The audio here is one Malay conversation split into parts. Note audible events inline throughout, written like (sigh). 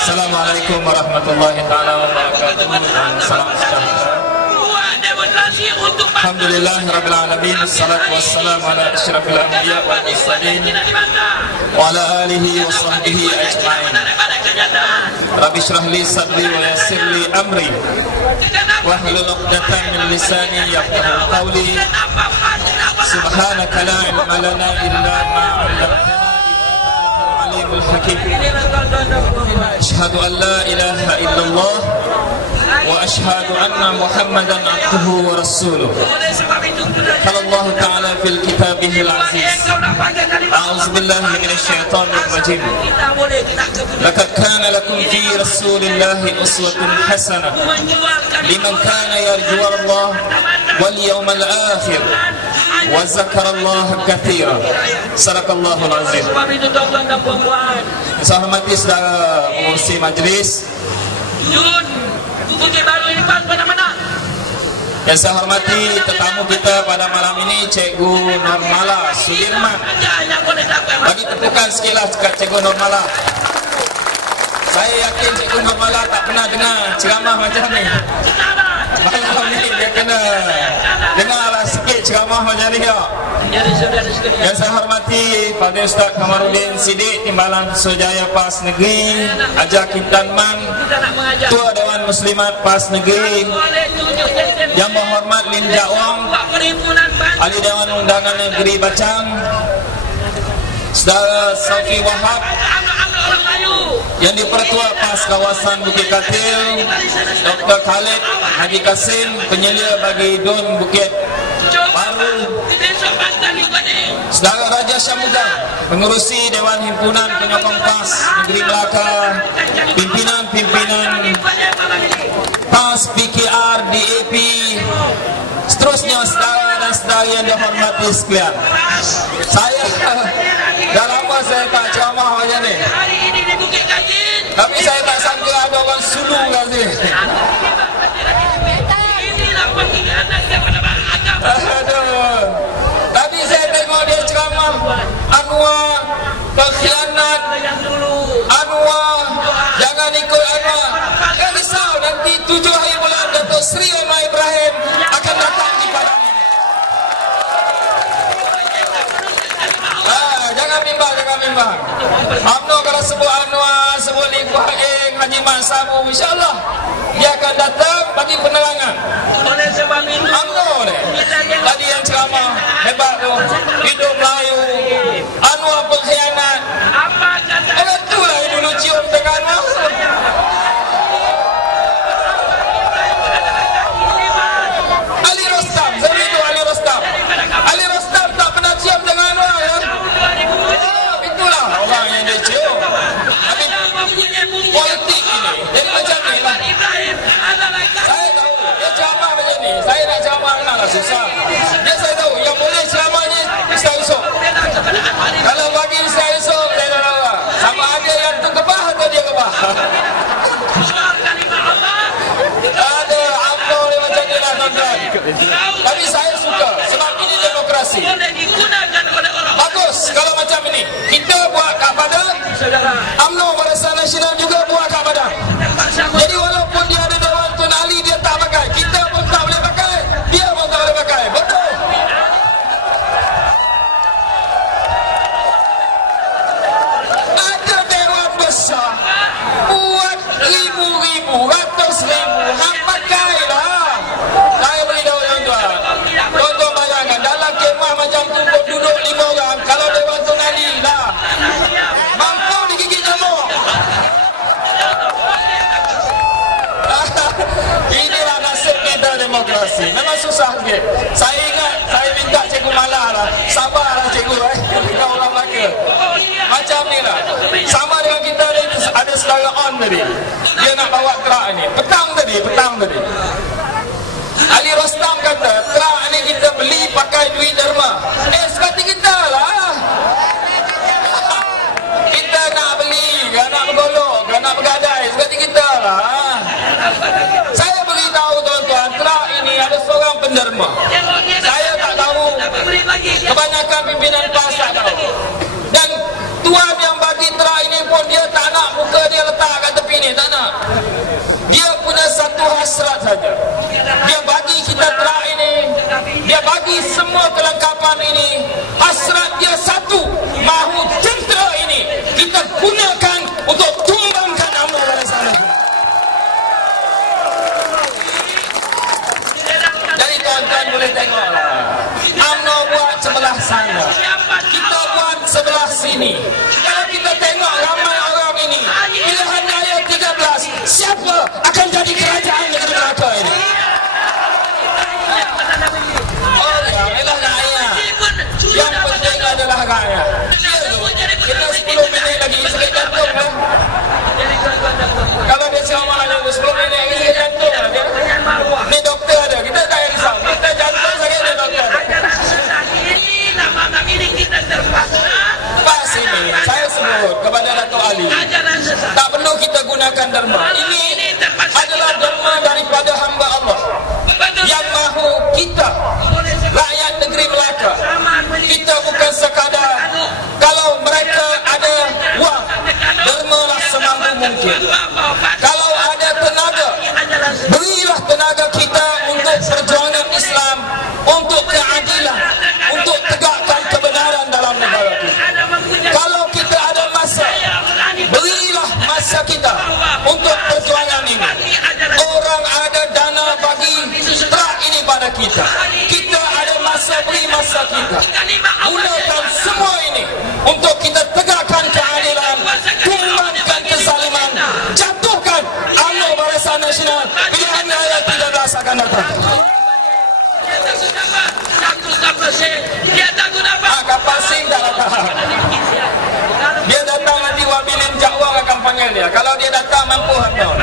Assalamualaikum warahmatullahi taala wabarakatuh. Salam sejahtera. الحمد لله رب العالمين الصلاة والسلام على أشرف الأنبياء والمرسلين وعلى آله وصحبه أجمعين. رب اشرح لي صدري ويسر لي أمري واحلل عقدة من لساني يفقه قولي. سبحانك لا علم لنا إلا ما علمتنا العليم الحكيم. أشهد أن لا إله إلا الله وأشهد أن محمدا عبده ورسوله. قال الله تعالى في كتابه العزيز. أعوذ بالله من الشيطان الرجيم. لقد كان لكم في رسول الله أسوة حسنة لمن كان يرجو الله واليوم الآخر وذكر الله كثيرا. صدق الله العظيم. Saya hormati saudara pengurusi majlis. Bukit Baru ini pas mana-mana Yang saya hormati tetamu kita pada malam ini Cikgu Normala Sudirman. Bagi tepukan sikitlah dekat Cikgu Normala. Saya yakin Cikgu Normala tak pernah dengar ceramah macam ni. Malam ni dia kena dengarlah sikit ceramah macam ni ya. Yang saya hormati pada Ustaz Kamarudin Sidik Timbalan Sujaya Pas Negeri Ajar Kintan Man Muslimat Pas Negeri Yang berhormat perhimpunan bangsa Ahli Dewan Undangan Negeri Bacang Saudara Sofi Wahab Yang dipertua PAS Kawasan Bukit Katil Dr. Khalid Haji Kasim Penyelia bagi Dun Bukit Baru. Saudara Raja Syamudan Pengurusi Dewan Himpunan Penyokong PAS Negeri Melaka Pimpinan-pimpinan PAS PKR DAP Seterusnya saudara dan saudari yang dihormati sekalian. Saya (laughs) Dah lama saya tak ceramah macam ni. Tapi saya tak sangka ada orang sulu kat sini Inilah pengkhianat kepada agama Aduh Tadi saya tengok dia ceramah Anwar Pengkhianat yang dulu Anwar Jangan ikut Anwar Kan risau nanti tujuh hari bulan Datuk Seri Omar Ibrahim Akan datang di Padang ini Ah, jangan bimbang. UMNO kalau sebut Anwar, sebut Kuan Eng, Haji Mat Samu, insyaAllah dia akan datang bagi penerangan. Oleh sebab itu UMNO ni. Tadi yang ceramah hebat tu. Hidup Melayu. Anwar pengkhianat. Apa kata Orang tu lah yang dulu cium dengan Anwar. Ali Rostam, saya rindu Ali Rostam. Ali Rostam tak pernah cium dengan Anwar ya. Oh, itulah orang yang dia cium. Tapi mempunyai bukti politik ini. Jadi macam ni lah. Ibrahim adalah Saya tahu dia ceramah macam ni. Saya nak ceramah menanglah susah. Dia saya tahu yang boleh ceramahnya Ustaz Yusof. Kalau bagi Ustaz Yusof saya dah tahu lah. Sama ada yang tu kebah atau dia kebah. soal kalimah Allah Ada apa dia macam ni lah tuan-tuan. Tapi saya suka sebab ini demokrasi. Bagus kalau macam ini. Kita buat kat saudara UMNO Barisan Nasional juga buat kat bangsa Jadi sikit. Saya ingat, saya minta cikgu malah lah. Sabarlah cikgu eh. Kita orang Melaka. Macam ni lah. Sama dengan kita ada, ada saudara on tadi. Dia nak bawa kerak ni. Petang tadi, petang tadi. Ali Rostam kata, kerak ni kita beli pakai duit derma. Eh, sekati kita penderma. Saya tak tahu kebanyakan pimpinan pasar tahu. Dan tuan yang bagi tera ini pun dia tak nak muka dia letak kat tepi ni, tak nak. Dia punya satu hasrat saja. Dia bagi kita tera ini, dia bagi semua kelengkapan ini, hasrat dia satu, mahu tentera ini kita gunakan sana. Kita buat sebelah sini. Kalau kita tengok ramai orang ini, pilihan raya 13, siapa akan jadi kerajaan negeri mereka ini? Oh, raya. Yang penting adalah raya. Kita 10 minit lagi, sekejap tu. Kalau dia siapa ada 10 minit, kepada Dato Ali. Tak perlu kita gunakan derma. Ini adalah derma daripada hamba Allah yang mahu kita Dia datang nanti Wabilin Jakwang akan panggil dia. Kalau dia datang mampu hantar.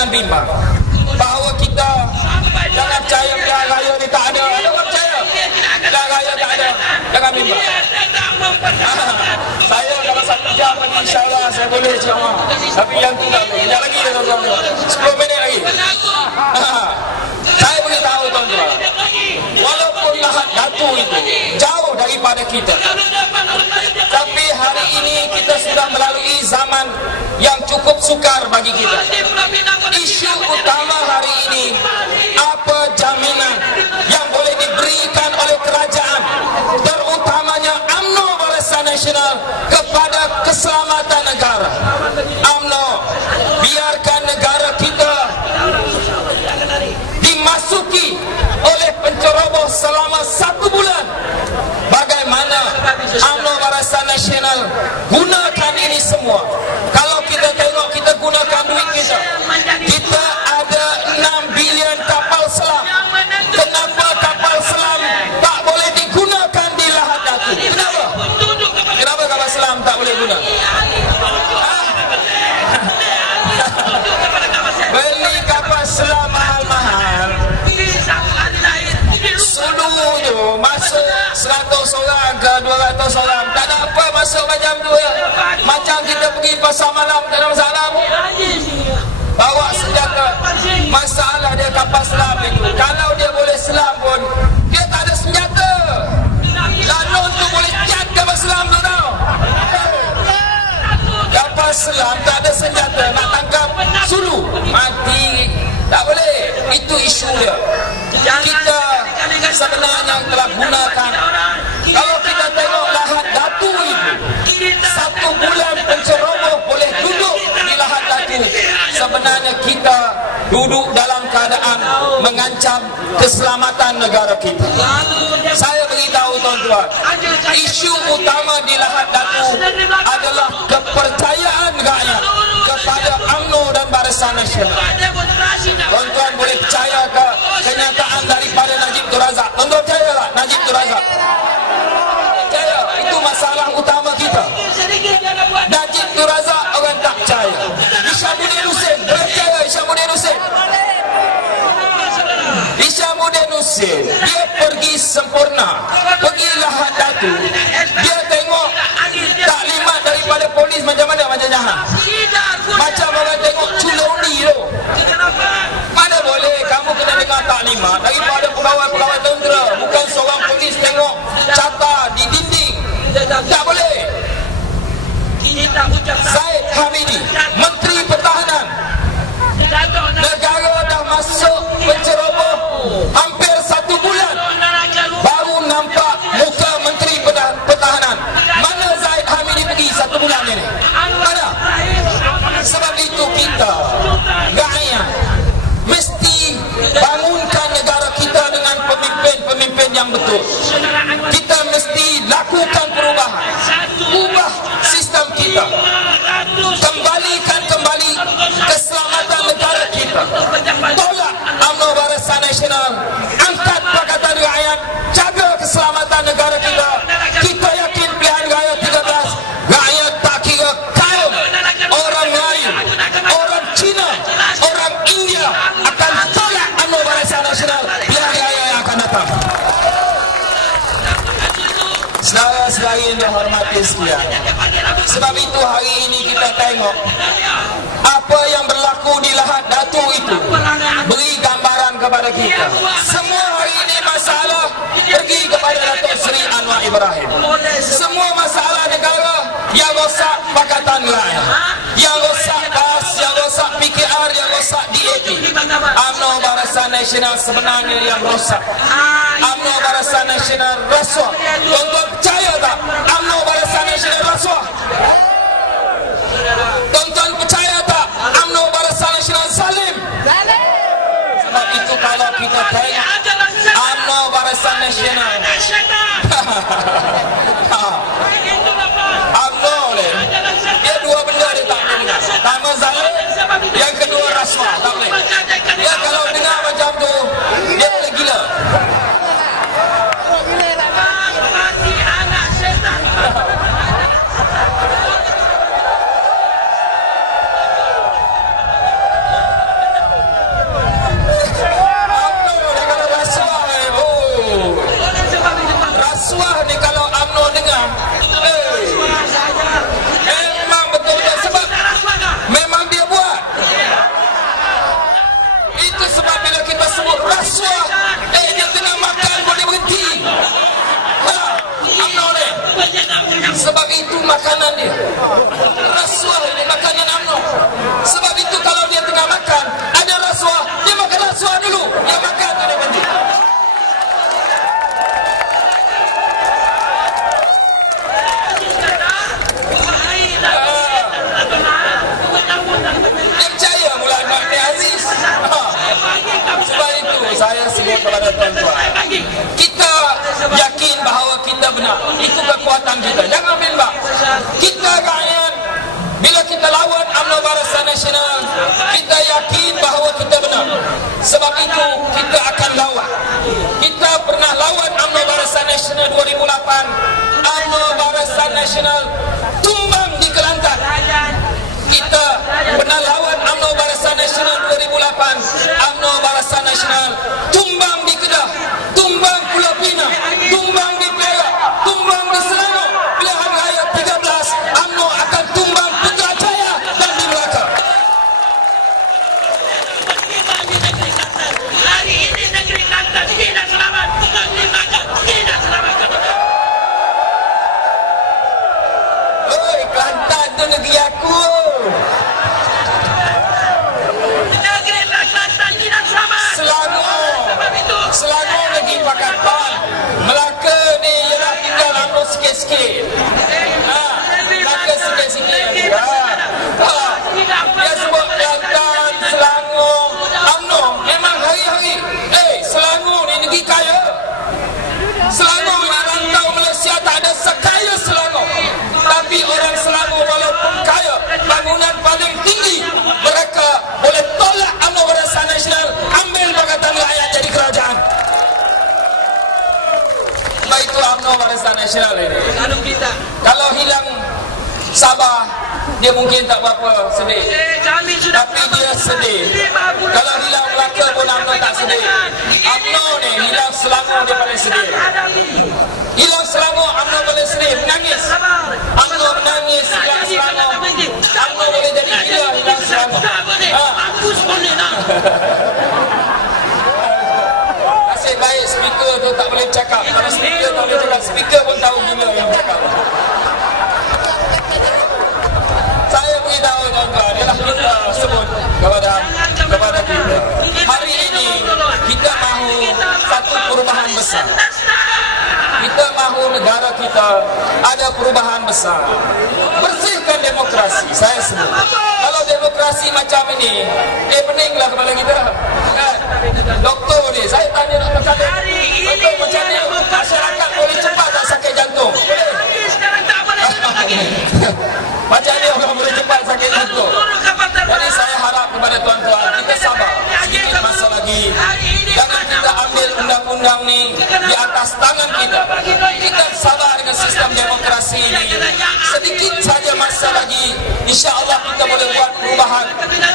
Jangan bimbang. Bahawa kita jangan percaya pilihan raya ni tak ada. Ada orang percaya? Pilihan raya tak ada. Jangan bimbang. saya kalau satu jam lagi insyaAllah saya boleh ceramah. Tapi yang tu tak boleh. Sekejap lagi dia tuan-tuan. 10 minit lagi. (laughs) saya beritahu tuan-tuan. Lahan datu itu jauh daripada kita. Tapi hari ini kita sudah melalui zaman yang cukup sukar bagi kita. Isu utama hari ini apa jaminan yang boleh diberikan oleh kerajaan terutamanya UMNO Barisan Nasional kepada keselamatan negara. UMNO biarkan negara kita dimasuki oleh penceroboh selama satu bulan. Bagaimana UMNO Barisan Nasional gunakan ini semua? Kalau kita tengok kita gunakan duit kita, kita ada 6 bilion kapal selam. Kenapa kapal selam tak boleh digunakan di Lahad Datu? Kenapa? Kenapa kapal selam tak boleh guna? (laughs) Beli kapal selam mahal-mahal. Sulu tu masuk 100 orang ke 200 orang. Tak ada apa masuk macam tu ya. Macam kita pergi pasar malam tak ada masalah. Bawa senjata. Masalah dia kapal selam itu. Kalau dia boleh selam pun, dia tak ada senjata. Lalu tu boleh cat kapal selam tu tau. Kapal selam tak ada senjata. Nak tangkap sulu. Mati. Tak boleh. Itu isu dia. Kita sebenarnya telah gunakan. Kalau kita tengok lahan datu itu. Satu bulan penceroboh boleh duduk di lahan datu. Sebenarnya kita duduk dalam keadaan mengancam keselamatan negara kita. Saya beritahu tuan-tuan, isu utama di lahan datu adalah kepercayaan rakyat kepada UMNO dan Barisan Nasional. Tuan-tuan boleh percaya Razak? Tuan-tuan percaya tak Najib Tun Razak? Percaya, itu masalah utama kita. Najib Tun Razak orang tak percaya. Isyamuddin Hussein, percaya Isyamuddin Hussein? Isyamuddin Hussein, dia pergi sempurna. Pergi lahat datu. Dia tengok taklimat daripada polis macam mana macam jahat. Macam orang tengok culoni tu. Mana boleh kamu kena dengar taklimat daripada pegawai-pegawai comedy. datang. Saudara-saudari yang dihormati sekalian. Sebab itu hari ini kita tengok apa yang berlaku di lahat Datu itu. Beri gambaran kepada kita. Semua hari ini masalah pergi kepada Datuk Seri Anwar Ibrahim. Semua masalah negara yang rosak pakatan lain. Yang rosak pas yang rosak PKR yang rosak DAP UMNO Barisan Nasional sebenarnya yang rosak. UMNO Barisan Nasional rosak tuan-tuan percaya tak? UMNO Barisan Nasional depan UMNO Barisan Nasional tumbang di Kelantan. Kita pernah lawan UMNO Barisan Nasional 2008 UMNO Barisan Nasional kalau warisan nasional ini kita Kalau hilang Sabah Dia mungkin tak berapa sedih. Tapi dia sedih. Kalau hilang Melaka pun UMNO tak sedih. UMNO ni hilang Selangor dia paling sedih. Hilang Selangor UMNO paling sedih. Menangis Speaker pun tahu bila yang berkata Saya beritahu tuan-tuan Inilah kita sebut kepada kepada kita. Hari ini kita mahu satu perubahan besar. Kita mahu negara kita ada perubahan besar. Bersihkan demokrasi, saya sebut. Kalau demokrasi macam ini, (laughs) Macam ni orang boleh cepat sakit jantung. Jadi saya harap kepada tuan-tuan kita sabar sedikit masa lagi. Jangan kita ambil undang-undang ni di atas tangan kita. Kita sabar dengan sistem demokrasi ini. Sedikit saja masa lagi, insya Allah kita boleh buat perubahan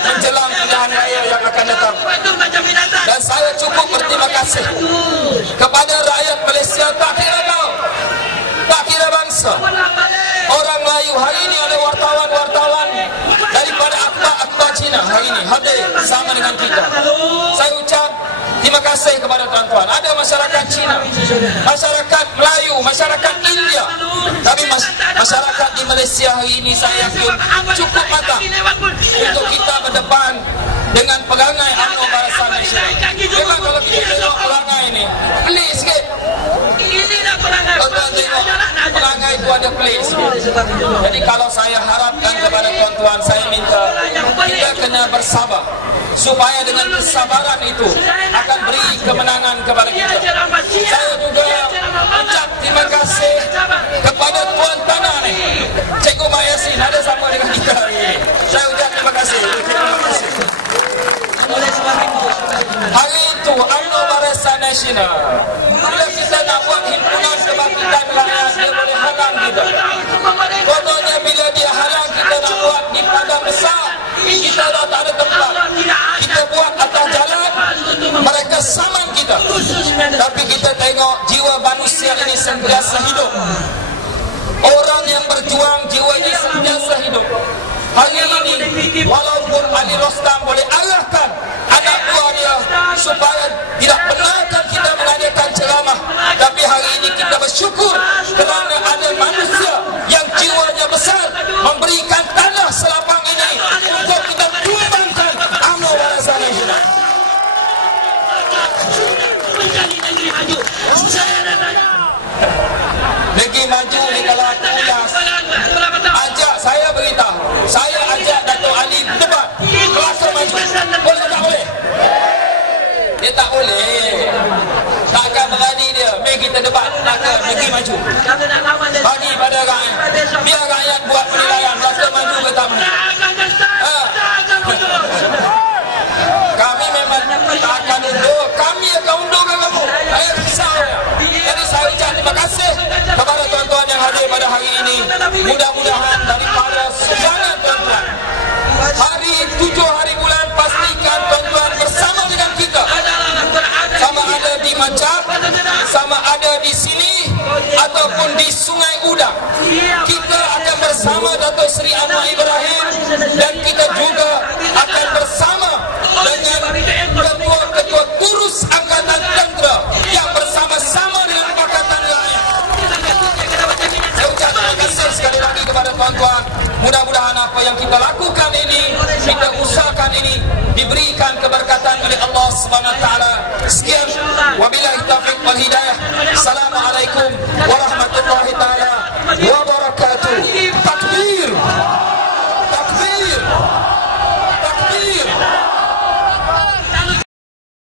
menjelang pilihan raya yang akan datang. Dan saya cukup berterima kasih kepada rakyat Malaysia tak hadir bersama dengan kita. Saya ucap terima kasih kepada tuan-tuan. Ada masyarakat Cina, masyarakat Melayu, masyarakat India. Tapi mas- masyarakat di Malaysia hari ini saya yakin cukup matang untuk kita berdepan dengan pegangai UMNO Barisan Nasional. Memang kalau kita tengok pegangai ini, pelik sikit. Perangai. Itu ada pelik sikit. Jadi kalau saya harapkan kepada tuan-tuan, saya minta kita kena bersabar supaya dengan kesabaran itu akan beri kemenangan kepada kita. Saya juga ucap terima kasih kepada tuan tanah ni. Cikgu Mak Yasin ada sama dengan kita hari ini. Saya ucap terima kasih. Terima kasih. Hari itu UMNO Barisan Nasional. Bila kita nak buat himpunan kebangkitan rakyat Dia boleh halang kita. Contohnya bila dia halang kita nak buat di padang besar Kita dah tak ada tempat. Kita buat atas jalan Mereka saman kita. Tapi kita tengok jiwa manusia ini sentiasa hidup. Orang yang berjuang jiwanya sentiasa hidup. Hari ini walaupun Ali Rostam boleh arahkan supaya tidak benarkan kita mengadakan ceramah tapi hari ini kita bersyukur kerana ada manusia yang jiwanya besar memberikan tanah selapang ini untuk kita tumbangkan UMNO Barisan Nasional. Negeri maju ni kalau aku ulas ajak saya beritahu saya dia tak boleh. Takkan berani dia. Mari kita debat takkan negeri maju. Bagi pada rakyat. biar rakyat buat penilaian. Rasa maju ke tak maju kami memang tak akan undur. Kami akan undurkan kamu. Saya risau jadi saya ucap terima kasih kepada tuan-tuan yang hadir pada hari ini. Mudah-mudahan daripada semangat tuan-tuan. Hari tujuh hari bulan pastikan tuan-tuan bersama dengan kita sama ada di Macap sama ada di sini ataupun di Sungai Udang kita akan bersama Datuk Seri Anwar Ibrahim dan kita juga akan bersama dengan ketua-ketua kurus Angkatan Tentera yang bersama-sama dengan Pakatan Rakyat saya ucap terima kasih sekali lagi kepada tuan-tuan. Mudah-mudahan apa yang kita lakukan ini, keberkatan oleh Allah Subhanahu Wa Taala. Sekian wabillahi taufiq wal hidayah. Assalamualaikum warahmatullahi